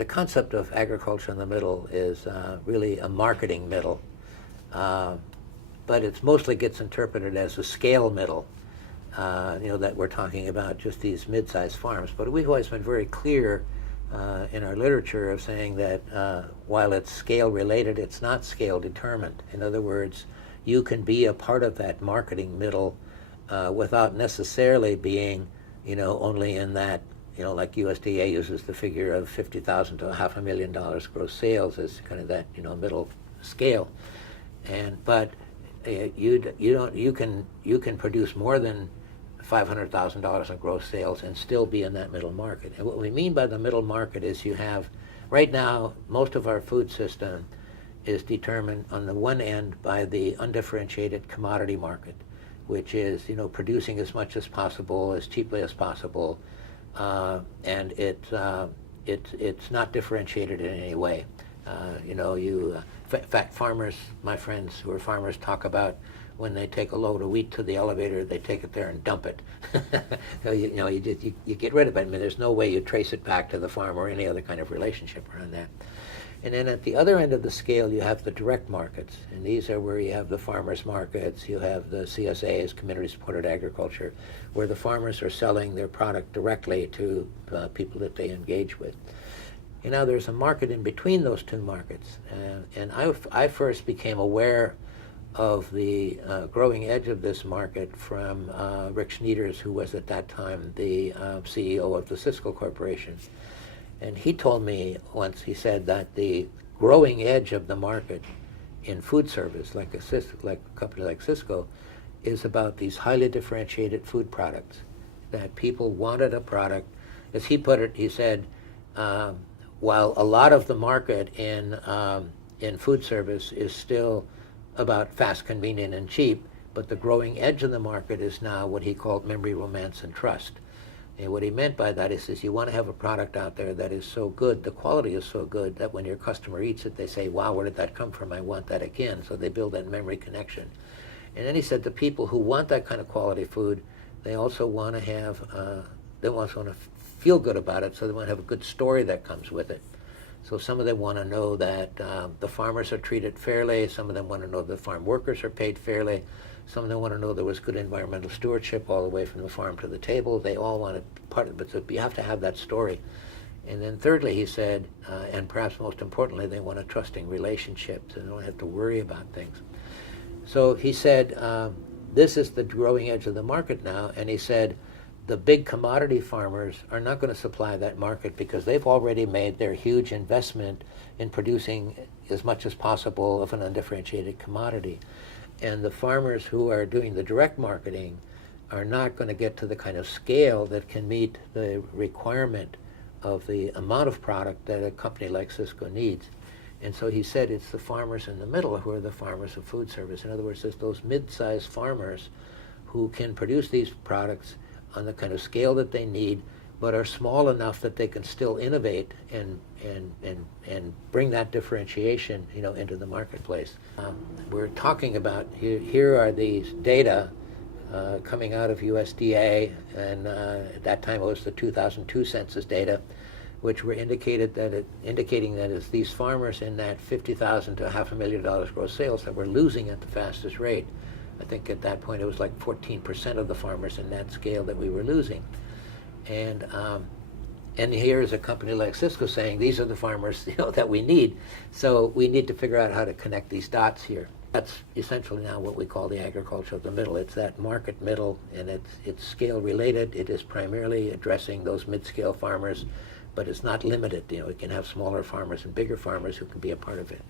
The concept of agriculture in the middle is really a marketing middle, but it mostly gets interpreted as a scale middle, that we're talking about just these mid-sized farms. But we've always been very clear in our literature of saying that while it's scale related, it's not scale determined. In other words, you can be a part of that marketing middle without necessarily being, only in that, like USDA uses the figure of $50,000 to $500,000 gross sales as kind of that, middle scale. But you can produce more than $500,000 in gross sales and still be in that middle market. And what we mean by the middle market is you have, right now, most of our food system is determined on the one end by the undifferentiated commodity market, which is, producing as much as possible, as cheaply as possible, and it's not differentiated in any way. In fact, farmers, my friends who are farmers, talk about when they take a load of wheat to the elevator, they take it there and dump it. So you get rid of it. I mean, there's no way you trace it back to the farm or any other kind of relationship around that. And then at the other end of the scale, you have the direct markets. And these are where you have the farmers markets, you have the CSAs, community-supported agriculture, where the farmers are selling their product directly to people that they engage with. There's a market in between those two markets. And I first became aware of the growing edge of this market from Rick Schneiders, who was at that time the CEO of the Cisco Corporation. And he told me once, he said that the growing edge of the market in food service, like a company like Cisco, is about these highly differentiated food products, that people wanted a product. As he put it, he said, while a lot of the market in food service is still about fast, convenient, and cheap, but the growing edge of the market is now what he called memory, romance, and trust. And what he meant by that is you want to have a product out there that is so good, the quality is so good, that when your customer eats it, they say, wow, where did that come from? I want that again. So they build that memory connection. And then he said the people who want that kind of quality food, they also want to have, they also want to feel good about it, so they want to have a good story that comes with it. So some of them want to know that the farmers are treated fairly. Some of them want to know the farm workers are paid fairly. Some of them want to know there was good environmental stewardship all the way from the farm to the table. They all want to part of it, so you have to have that story. And then thirdly, he said, and perhaps most importantly, they want a trusting relationship, so they don't have to worry about things. So he said, this is the growing edge of the market now, and he said, the big commodity farmers are not going to supply that market because they've already made their huge investment in producing as much as possible of an undifferentiated commodity. And the farmers who are doing the direct marketing are not going to get to the kind of scale that can meet the requirement of the amount of product that a company like Cisco needs. And so he said it's the farmers in the middle who are the farmers of food service. In other words, it's those mid-sized farmers who can produce these products on the kind of scale that they need, but are small enough that they can still innovate and bring that differentiation, into the marketplace. We're talking about here are these data coming out of USDA, and at that time it was the 2002 census data, which were indicating that it's these farmers in that $50,000 to $500,000 gross sales that were losing at the fastest rate. I think at that point it was like 14% of the farmers in that scale that we were losing. And here is a company like Cisco saying these are the farmers that we need. So we need to figure out how to connect these dots here. That's essentially now what we call the agriculture of the middle. It's that market middle, and it's scale related. It is primarily addressing those mid-scale farmers, but it's not limited. We can have smaller farmers and bigger farmers who can be a part of it.